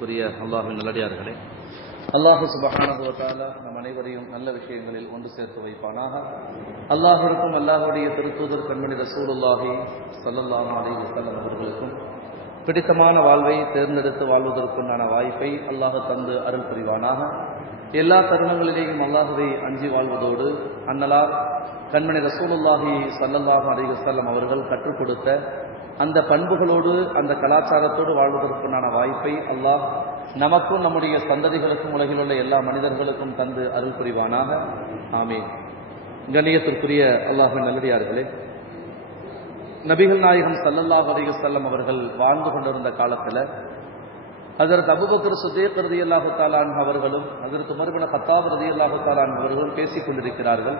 புரிய அல்லாஹின் நல்லடியார்களே. அல்லாஹு சுபஹானதுவத்தால நம் அனைவரையும் நல்ல விஷயங்களில் ஒன்று சேர்த்து வைப்பானாக. அல்லாஹிற்கும் அல்லாஹுடைய திருத்தூதர் கண்மணி ரசூலுல்லாஹி ஸல்லல்லாஹு அலி வஸல்லம் அவர்களுக்கும் பிடித்தமான வாழ்வை தேர்ந்தெடுத்து வாழ்வதற்குண்டான வாய்ப்பை அல்லாஹ் தந்து அருள் புரிவானாக. எல்லா தருணங்களிலேயும் அல்லாஹுவை அஞ்சி வாழ்வதோடு அன்னலார் கண்மணி ரசூலுல்லாஹி ஸல்லல்லாஹு அலி வஸல்லம் அவர்கள் கற்றுக் கொடுத்த அந்த பண்புகளோடு அந்த கலாச்சாரத்தோடு வாழ்வதற்குண்டான வாய்ப்பை அல்லாஹ் நமக்கும் நம்முடைய சந்ததிகளுக்கும் உலகில் உள்ள எல்லா மனிதர்களுக்கும் தந்து அருள் புரிவானாக. ஆமே கண்ணியத்திற்குரிய அல்லாஹின் நல்லடியார்களே நபிகள் நாயகம் சல்லல்லாஹ் அலைஹி செல்லம் அவர்கள் வாழ்ந்து கொண்டிருந்த காலத்தில் அதற்கு அபுபக்கர் சுதேக் ரதி அல்லாஹு தாலான் அவர்களும் அதற்கு மறுபடிய கத்தாப் ரதி அல்லாஹு தாலான் அவர்களும் பேசிக் கொண்டிருக்கிறார்கள்.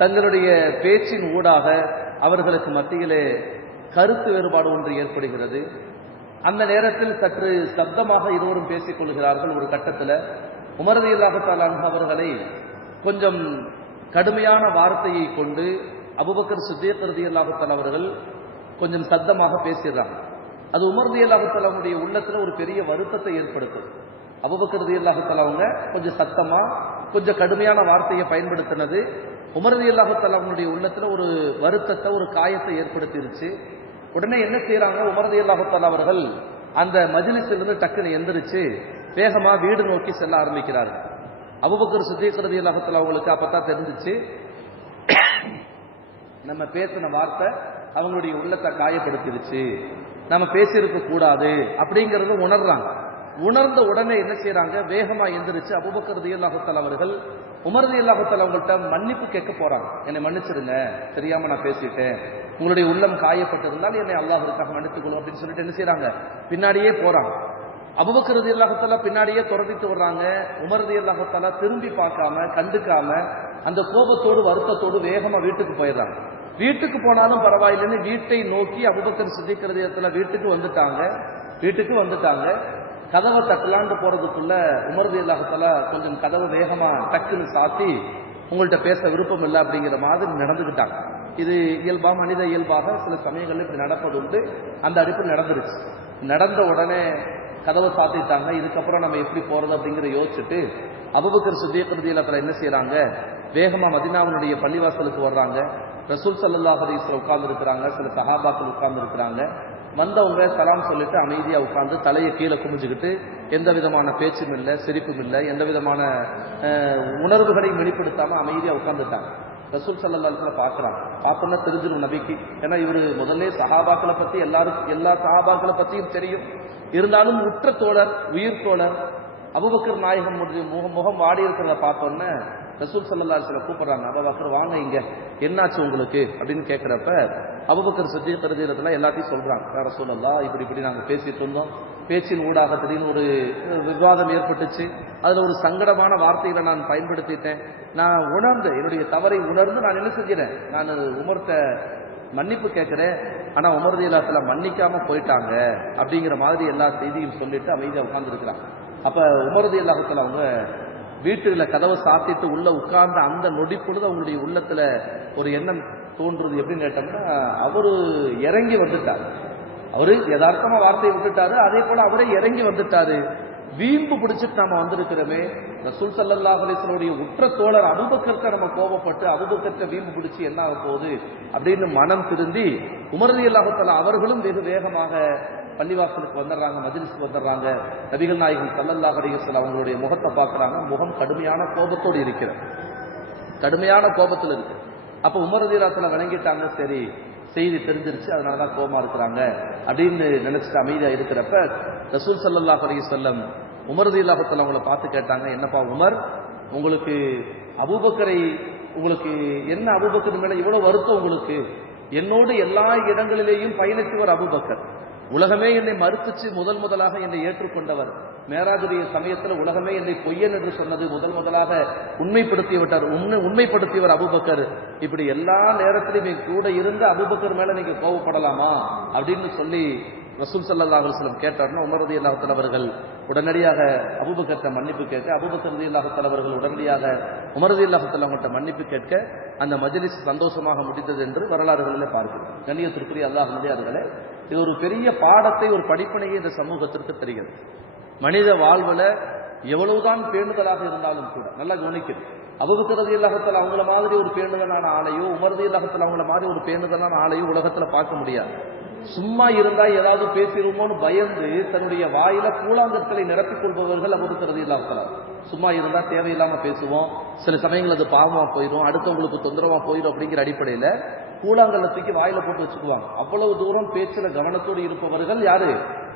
தங்களுடைய பேச்சின் ஊடாக அவர்களுக்கு மத்தியிலே கருத்து வேறுபாடு ஒன்று ஏற்படுகிறது. அந்த நேரத்தில் சற்று சப்தமாக இருவரும் பேசிக் கொள்கிறார்கள். ஒரு கட்டத்தில் உமரதி அல்லாஹாலான் அவர்களை கொஞ்சம் கடுமையான வார்த்தையை கொண்டு அபுபக்கர் சுத்தீக் ரதி அல்லாஹால் அவர்கள் கொஞ்சம் சத்தமாக பேசிடுறாங்க. அது உமர்தி அல்லாஹாலுடைய உள்ளத்தில் ஒரு பெரிய வருத்தத்தை ஏற்படுத்தும். அபுபக்கர் ரதி அல்லாஹால அவங்க கொஞ்சம் சத்தமா கொஞ்சம் கடுமையான வார்த்தையை பயன்படுத்தினது உமரதி அல்லாஹாலுடைய உள்ளத்தில் ஒரு வருத்தத்தை ஒரு காயத்தை ஏற்படுத்திருச்சு. உடனே என்ன செய்யறாங்க? உமரது அல்லாஹால அவர்கள் அந்த மஜிலிசிலிருந்து டக்குன்னு எந்திரிச்சு வேகமா வீடு நோக்கி செல்ல ஆரம்பிக்கிறார்கள். அபுபக்கர் சுத்தீக்கிறது அல்லாஹால அவங்களுக்கு அப்பதான் தெரிஞ்சிச்சு. நம்ம பேசின வார்த்தை அவங்களுடைய உள்ளத்தை காயப்படுத்திடுச்சு. நம்ம பேசியிருக்க கூடாது அப்படிங்கறத உணர்றாங்க. உணர்ந்த உடனே என்ன செய்யறாங்க? வேகமா எந்திரிச்சு அபுபக்கர் அல்லாஹத்தால் அவர்கள் உமர்தி அல்லாஹத்தால் அவங்கள்ட்ட மன்னிப்பு கேட்க போறாங்க. என்னை மன்னிச்சிருங்க. தெரியாம நான் பேசிட்டேன். உங்களுடைய உள்ளம் காயப்பட்டிருந்தால் என்னை அல்லாஹருக்காக மன்னித்துக் கொள்ளும் அப்படின்னு சொல்லிட்டு என்ன செய்யறாங்க பின்னாடியே போறாங்க. அபுபக்கரதி அல்லாஹத்தாலா பின்னாடியே துரத்திட்டு வர்றாங்க. உமரதி அல்லாஹத்தாலா திரும்பி பார்க்காம கண்டுக்காம அந்த கோபத்தோடு வருத்தத்தோடு வேகமா வீட்டுக்கு போயிடுறாங்க. வீட்டுக்கு போனாலும் பரவாயில்லைன்னு வீட்டை நோக்கி அபுபக்கர் சித்திக்கிறது இடத்துல வீட்டுக்கு வந்துட்டாங்க. வீட்டுக்கு வந்துட்டாங்க. கதவை தட்டலாண்டு போறதுக்குள்ள உமர்தி அல்லாஹத்தால கொஞ்சம் கதவை வேகமா டக்குன்னு சாத்தி உங்கள்கிட்ட பேச விருப்பம் இல்லை அப்படிங்கிற மாதிரி நடந்துக்கிட்டாங்க இது இயல்பா மனித இயல்பாக சில சமயங்கள்ல இப்படி நடப்பதுண்டு. அந்த அடிப்பில் நடந்துருச்சு. நடந்த உடனே கதவை சாத்திட்டாங்க. இதுக்கப்புறம் நம்ம எப்படி போறது அப்படிங்கிற யோசிச்சுட்டு அபுபக்கர் சுத்தியக்கிருதியிலத்தில் என்ன செய்யறாங்க வேகமா மதினாவினுடைய பள்ளிவாசலுக்கு வர்றாங்க. ரசூல் சல்லாஹ் ஹரீஸ்ல உட்கார்ந்து இருக்கிறாங்க சில சஹாபாக்கள் உட்கார்ந்து இருக்கிறாங்க வந்தவங்க சலாம் சொல்லிட்டு அமைதியாக உட்காந்து தலையை கீழே குமிஞ்சுக்கிட்டு எந்த விதமான பேச்சும் இல்லை சிரிப்பும் இல்லை எந்த விதமான உணர்வுகளையும் வெளிப்படுத்தாமல் அமைதியாக உட்காந்துட்டாங்க ரசூல் சல்லா பார்க்குறான். பார்த்தோம்னா தெரிஞ்சிடும் நபிக்கு. ஏன்னா இவர் முதல்ல சஹாபாக்களை பற்றி எல்லாருக்கும் எல்லா சஹாபாக்களை பற்றியும் தெரியும். இருந்தாலும் உற்ற தோழர் உயிர் தோழர் அபுபக்கர் நாயகம் முகம் முகம் வாடி இருக்கிறத பார்த்தோன்னே ரசூல் சல்லா சில கூப்பிடுறாங்க. அபுபக்கர் வாங்க இங்கே. என்னாச்சு உங்களுக்கு? அப்படின்னு கேட்குறப்ப அபுபக்கர் சஜி கருதிரத்துல எல்லாத்தையும் சொல்கிறாங்க வேற சொல்லலாம் இப்படி இப்படி நாங்க பேசிட்டு இருந்தோம். பேச்சின் ஊடாக திடீர்னு ஒரு விவாதம் ஏற்பட்டுச்சு. அதில் ஒரு சங்கடமான வார்த்தைகளை நான் பயன்படுத்திட்டேன். நான் உணர்ந்து என்னுடைய தவறை உணர்ந்து நான் என்ன செஞ்சிடறேன் நான் உமர்த்த மன்னிப்பு கேட்குறேன். ஆனா உமர்தி இல்லாத்தில் மன்னிக்காம போயிட்டாங்க. அப்படிங்கிற மாதிரி எல்லா செய்தியும் சொல்லிட்டு அமைதியாக உட்கார்ந்து அப்போ உமர்தி இல்லாத்தில் அவங்க வீட்டுல கதவை சாத்திட்டு உள்ள உட்கார்ந்த அந்த நொடி பொழுது அவங்களுடைய உள்ளத்துல ஒரு எண்ணம் தோன்றுறது எப்படின்னு கேட்டோம்னா அவரு இறங்கி வந்துட்டாரு. அவரு யதார்த்தமா வார்த்தையை விட்டுட்டாரு. அதே போல அவரே இறங்கி வந்துட்டாரு. வீம்பு பிடிச்சிட்டு நாம வந்திருக்கிறோமே. ரசூல் சல்லா அலிஸ்வனுடைய உற்ற தோழர் அபுபக்கர்க்க நம்ம கோபப்பட்டு அபுபக்கர்க்க வீம்பு பிடிச்சி என்ன ஆக போகுது அப்படின்னு மனம் திருந்தி உமரதி அல்லாஹத்தலா அவர்களும் வெகு வேகமாக பள்ளிவாசலுக்கு வந்துடுறாங்க மஜிலிஸ்க்கு வந்துடுறாங்க. நபிகள் நாயகம் சல்லல்லா அலிஹல் அவங்களுடைய முகத்தை பார்க்குறாங்க. முகம் கடுமையான கோபத்தோடு இருக்கிறது. கடுமையான கோபத்தில் இருக்கு. அப்ப உமரதீராத்துல வணங்கிட்டாங்க சரி செய்தி தெரிஞ்சிருச்சு அதனாலதான் கோமா இருக்கிறாங்க அப்படின்னு நினைச்சிட்டு அமைதியா இருக்கிறப்ப ரசூல் சல்லாஹ் அலி சொல்லம் உமரதி இல்லாஹத்தில் அவங்கள பார்த்து கேட்டாங்க என்னப்பா உமர் உங்களுக்கு அபூபக்கரை உங்களுக்கு என்ன அபுபக்கர் மேல இவ்வளவு வருத்தம் உங்களுக்கு? என்னோடு எல்லா இடங்களிலேயும் பயணித்தவர் அபுபக்கர். உலகமே என்னை மறுத்துச்சு முதல் முதலாக என்னை ஏற்றுக்கொண்டவர். மேராஜுடைய சமயத்தில் உலகமே என்னை பொய்யன் என்று சொன்னது முதல் முதலாக உண்மைப்படுத்தி விட்டார் உண்மை உண்மைப்படுத்தியவர் அபுபக்கர். இப்படி எல்லா நேரத்திலும் கூட இருந்து அபுபக்கர் மேல நீங்க கோவப்படலாமா? அப்படின்னு சொல்லி ரசூல் சல்லா அலுவலம் கேட்டார்னா உமரதி அல்லாஹத்தில் அவர்கள் உடனடியாக அபுபக்கர்த்த மன்னிப்பு கேட்க அபுபக்கர் அல்லாஹத்தில் அவர்கள் உடனடியாக உமரதி அல்லாஹத்தில் அவங்கள்ட்ட மன்னிப்பு கேட்க அந்த மஜ்லிஸ் சந்தோஷமாக முடிந்தது என்று வரலாறுகளில் பார்க்கிறோம். கண்ணியத்திற்குரிய அல்லாஹ் நதியார்களே இது ஒரு பெரிய பாடத்தை ஒரு படிப்பனையை இந்த சமூகத்திற்கு தெரிகிறது. மனித வாழ்வுல எவ்வளவுதான் பேணுதலாக இருந்தாலும் கூட நல்லா கவனிக்கிறது அபுபக்கரதி இலகத்தில் அவங்கள மாதிரி ஒரு பேணுதலான ஆளையோ உமரது இலகத்தில் அவங்கள மாதிரி ஒரு பேணுதலான ஆளையோ உலகத்துல பார்க்க முடியாது. சும்மா இருந்தா ஏதாவது பேசிடுமோன்னு பயந்து தன்னுடைய வாயில கூழாங்கற்களை நிரப்பிக் கொள்பவர்கள் அபுபக்கரதி இல்லாகத்தில் சும்மா இருந்தா தேவையில்லாம பேசுவோம். சில சமயங்கள் அது பாவமா போயிடும் அடுத்தவங்களுக்கு தொந்தரவா போயிடும் அப்படிங்கிற அடிப்படையில கூழாங்கல்ல தூக்கி வாயில போட்டு வச்சுக்குவாங்க. அவ்வளவு தூரம் பேச்சுல கவனத்தோடு இருப்பவர்கள் யாரு?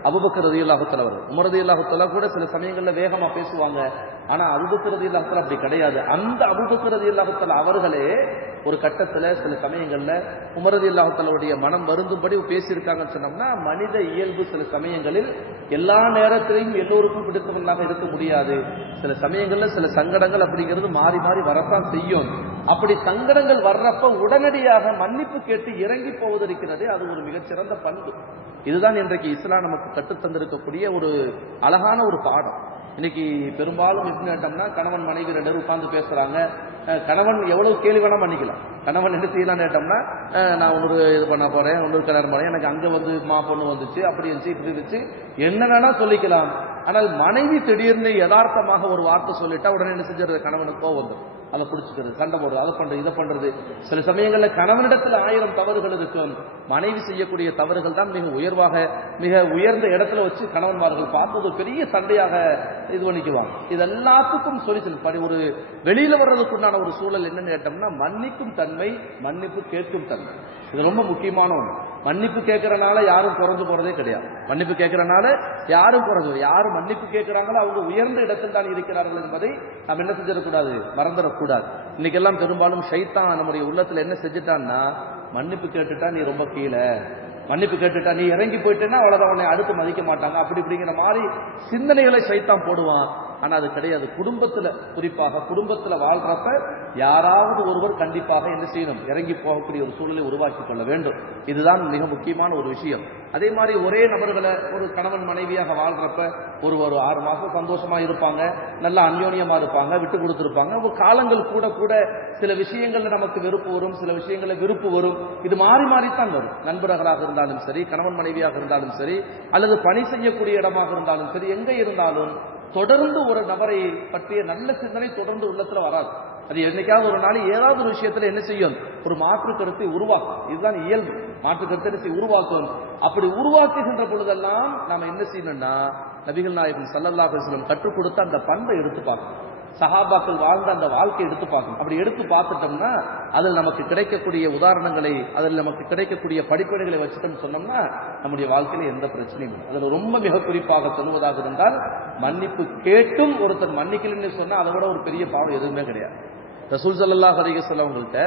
அபுபக்கர் ரதி அவர்கள் உமர் ரதி கூட சில சமயங்கள்ல வேகமா பேசுவாங்க. ஆனா அபுபக்கர் ரதி அப்படி கிடையாது. அந்த அபுபக்கர் ரதி அவர்களே ஒரு கட்டத்துல சில சமயங்கள்ல உமரதி அல்லாஹத்தலுடைய மனம் வருந்தும்படி பேசியிருக்காங்கன்னு சொன்னோம்னா மனித இயல்பு சில சமயங்களில் எல்லா நேரத்திலையும் எல்லோருக்கும் பிடித்தவர்களாக இருக்க முடியாது. சில சமயங்கள்ல சில சங்கடங்கள் அப்படிங்கிறது மாறி மாறி வரத்தான் செய்யும். அப்படி சங்கடங்கள் வர்றப்ப உடனடியாக மன்னிப்பு கேட்டு இறங்கி போவது இருக்கிறது அது ஒரு மிகச்சிறந்த பண்பு. இதுதான் இன்றைக்கு இஸ்லாம் நமக்கு கற்றுத்தந்திருக்கக்கூடிய ஒரு அழகான ஒரு பாடம். இன்னைக்கு பெரும்பாலும் எப்படி கேட்டோம்னா கணவன் மனைவி ரெண்டு பேரும் உட்காந்து பேசுறாங்க கணவன் எவ்வளவு கேள்வி வேணா பண்ணிக்கலாம். கணவன் என்ன செய்யலாம் கேட்டோம்னா நான் ஒரு இது பண்ண போறேன் இன்னொரு கல்யாணம் போறேன் எனக்கு அங்க வந்து மா பொண்ணு வந்துச்சு அப்படி இருந்துச்சு இப்படி இருந்துச்சு. என்ன வேணா சொல்லிக்கலாம். ஆனால் மனைவி திடீர்னு யதார்த்தமாக ஒரு வார்த்தை சொல்லிட்டா உடனே என்ன செஞ்சிருது கணவனுக்கு கோவம் வந்துடும் அதை பிடிச்சிக்கிறது சண்டை போடுறது அதை பண்றது இதை பண்றது. சில சமயங்களில் கணவனிடத்தில் ஆயிரம் தவறுகள் இருக்கும். மனைவி செய்யக்கூடிய தவறுகள் தான் மிக உயர்வாக மிக உயர்ந்த இடத்துல வச்சு கணவன்மார்கள் பார்த்து பெரிய சண்டையாக இது பண்ணிக்குவாங்க. இது எல்லாத்துக்கும் சொல்யூஷன். படி ஒரு வெளியில வர்றதுக்குண்டான ஒரு சூழல் என்னன்னு கேட்டோம்னா மன்னிக்கும் தன்மை மன்னிப்பு கேட்கும் தன்மை. இது ரொம்ப முக்கியமான ஒன்று மன்னிப்பு கேட்கறனால யாரும் குறைஞ்சு போறதே கிடையாது. மன்னிப்பு கேட்கறனால யாரும் குறைஞ்சு யாரும் மன்னிப்பு கேட்கிறாங்களோ அவங்க உயர்ந்த இடத்தில் தான் இருக்கிறார்கள் என்பதை நாம் என்ன செஞ்சிடக்கூடாது? மறந்துடக்கூடாது. இன்னைக்கெல்லாம் பெரும்பாலும் ஷைத்தான் நம்முடைய உள்ளத்துல என்ன செஞ்சுட்டான்னா மன்னிப்பு கேட்டுட்டா நீ ரொம்ப கீழே. மன்னிப்பு கேட்டுட்டா நீ இறங்கி போயிட்டேன்னா அவ்வளவுதான் உன்னை அடுத்து மதிக்க மாட்டாங்க. அப்படி இப்படிங்கிற மாதிரி சிந்தனைகளை சைத்தான் போடுவான். ஆனா அது கிடையாது. குடும்பத்துல குறிப்பாக குடும்பத்துல வாழ்றப்ப யாராவது ஒருவர் கண்டிப்பாக என்ன செய்யணும்? இறங்கி போகக்கூடிய ஒரு சூழலை உருவாக்கி கொள்ள வேண்டும். இதுதான் மிக முக்கியமான ஒரு விஷயம். அதே மாதிரி ஒரே நபர்களை ஒரு கணவன் மனைவியாக வாழ்றப்ப ஒரு ஒரு ஆறு மாசம் சந்தோஷமா இருப்பாங்க நல்ல அந்யோன்யமா இருப்பாங்க விட்டு கொடுத்துருப்பாங்க. ஒரு காலங்கள் கூட கூட சில விஷயங்கள்ல நமக்கு வெறுப்பு வரும் சில விஷயங்கள்ல விருப்பு வரும். இது மாறி மாறித்தான் வரும். நண்பர்களாக இருந்தாலும் சரி கணவன் மனைவியாக இருந்தாலும் சரி அல்லது பணி செய்யக்கூடிய இடமாக இருந்தாலும் சரி எங்க இருந்தாலும் தொடர்ந்து ஒரு நபரை பற்றிய நல்ல சிந்தனை தொடர்ந்து உள்ளத்துல வராது. அது என்னைக்காவது ஒரு நாள் ஏதாவது ஒரு விஷயத்துல என்ன செய்யும்? ஒரு மாற்று கருத்தை உருவாக்கும். இதுதான் இயல்பு. மாற்று கருத்தை உருவாக்கும். அப்படி உருவாக்குகின்ற பொழுதெல்லாம் நாம என்ன செய்யணும்னா நபிகள் நாயகம் சல்லல்லா அலிஸ்லம் கற்றுக் கொடுத்த அந்த பண்பை எடுத்து பார்க்கணும் சஹாபாக்கள் வாழ்ந்த அந்த வாழ்க்கையை எடுத்து பார்க்கணும். அப்படி எடுத்து பார்த்துட்டோம்னா அதில் நமக்கு கிடைக்கக்கூடிய உதாரணங்களை அதில் நமக்கு கிடைக்கக்கூடிய படிப்படைகளை வச்சுட்டோம்னு சொன்னோம்னா நம்முடைய வாழ்க்கையில எந்த பிரச்சனையும் இல்லை. அதில் ரொம்ப மிக குறிப்பாக சொல்வதாக இருந்தால் மன்னிப்பு கேட்டும் ஒருத்தர் மன்னிக்கலன்னு சொன்னால் அதை விட ஒரு பெரிய பாவம் எதுவுமே கிடையாது. ரசூல் சல்லாஹ் அலிகஸ்லாம் சொல்லவங்கள்ட்ட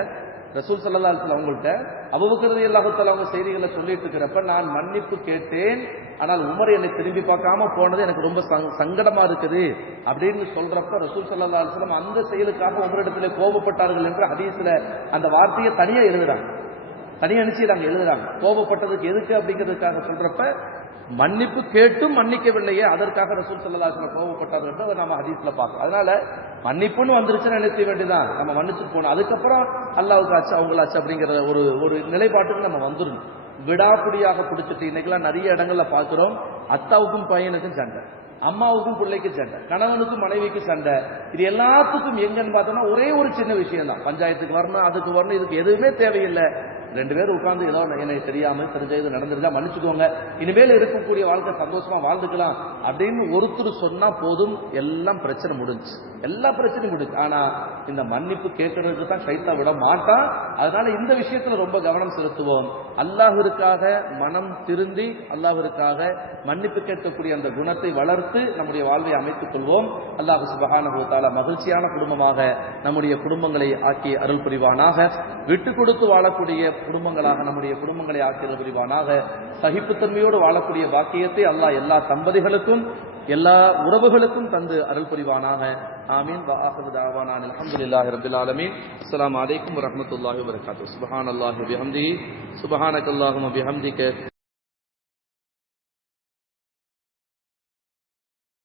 ரசூல் சல்லா அலுவலம் அவங்கள்ட்ட அபுபக்கரதி அல்லாஹத்தால அவங்க செய்திகளை சொல்லிட்டு இருக்கிறப்ப நான் மன்னிப்பு கேட்டேன் ஆனால் உமர் என்னை திரும்பி பார்க்காம போனது எனக்கு ரொம்ப சங்கடமா இருக்குது அப்படின்னு சொல்றப்ப ரசூல் சல்லா அலுவலம் அந்த செயலுக்காக உமரிடத்திலே கோபப்பட்டார்கள் என்று ஹதீஸ்ல அந்த வார்த்தையை தனியா எழுதுறாங்க. தனியா நினைச்சுறாங்க எழுதுறாங்க. கோபப்பட்டதுக்கு எதுக்கு அப்படிங்கிறதுக்காக சொல்றப்ப மன்னிப்பு கேட்டும் மன்னிக்கவில்லையே அதற்காக ரசூல் சல்லா அலிஸ்லாம் கோபப்பட்டார்கள் என்று அதை நாம ஹதீஸ்ல பார்க்கணும் அதனால மன்னிப்புன்னு வந்துருச்சுன்னா என்ன வேண்டியதான் நம்ம மன்னிச்சுட்டு போனோம் அதுக்கப்புறம் அல்லாவுக்கு ஆச்சு அவங்களாச்சு அப்படிங்கிற ஒரு ஒரு நிலைப்பாட்டுக்கு நம்ம வந்துடணும் விடாப்பிடியாக பிடிச்சிட்டு இன்னைக்கெல்லாம் நிறைய இடங்கள்ல பார்க்கிறோம் அத்தாவுக்கும் பையனுக்கும் சண்டை அம்மாவுக்கும் பிள்ளைக்கு சண்டை கணவனுக்கும் மனைவிக்கு சண்டை. இது எல்லாத்துக்கும் எங்கன்னு பார்த்தோம்னா ஒரே ஒரு சின்ன விஷயம் தான் பஞ்சாயத்துக்கு வரணும் அதுக்கு வரணும் இதுக்கு எதுவுமே தேவையில்லை. ரெண்டு பேரும் உட்கார்ந்து ஏதோ எனக்கு தெரியாம தெரிஞ்ச இது நடந்துருந்தா மன்னிச்சுக்கோங்க. இனிமேல் இருக்கக்கூடிய வாழ்க்கை சந்தோஷமா வாழ்ந்துக்கலாம் அப்படின்னு ஒருத்தர் சொன்னா போதும் எல்லாம் பிரச்சனை முடிஞ்சு எல்லா பிரச்சனையும் கொடுக்கு ஆனா இந்த மன்னிப்பு கேட்கறதுக்கு தான் சைத்தா விட மாட்டான். அதனால இந்த விஷயத்துல ரொம்ப கவனம் செலுத்துவோம். அல்லாஹிற்காக மனம் திருந்தி அல்லாஹிற்காக மன்னிப்பு கேட்கக்கூடிய அந்த குணத்தை வளர்த்து நம்முடைய வாழ்வை அமைத்துக் கொள்வோம். அல்லாஹ் சுபகான மகிழ்ச்சியான குடும்பமாக நம்முடைய குடும்பங்களை ஆக்கி அருள் புரிவானாக. விட்டு கொடுத்து வாழக்கூடிய குடும்பங்களாக நம்முடைய குடும்பங்களை ஆக்கி அருள் புரிவானாக. சகிப்புத்தன்மையோடு வாழக்கூடிய பாக்கியத்தை அல்லாஹ் எல்லா தம்பதிகளுக்கும் எல்லா உறவுகளுக்கும் தந்து அருள் புரிவானாக. ஆமீன். வ ஆஹிரு தஅவானா அல்ஹம்துலில்லாஹி ரப்பில் ஆலமீன். அஸ்ஸலாமு அலைக்கும் வரஹ்மத்துல்லாஹி வபரகாத்துஹு. சுப்ஹானல்லாஹி வபிஹம்திஹி சுப்ஹானக்கல்லாஹும்ம பிஹம்திக.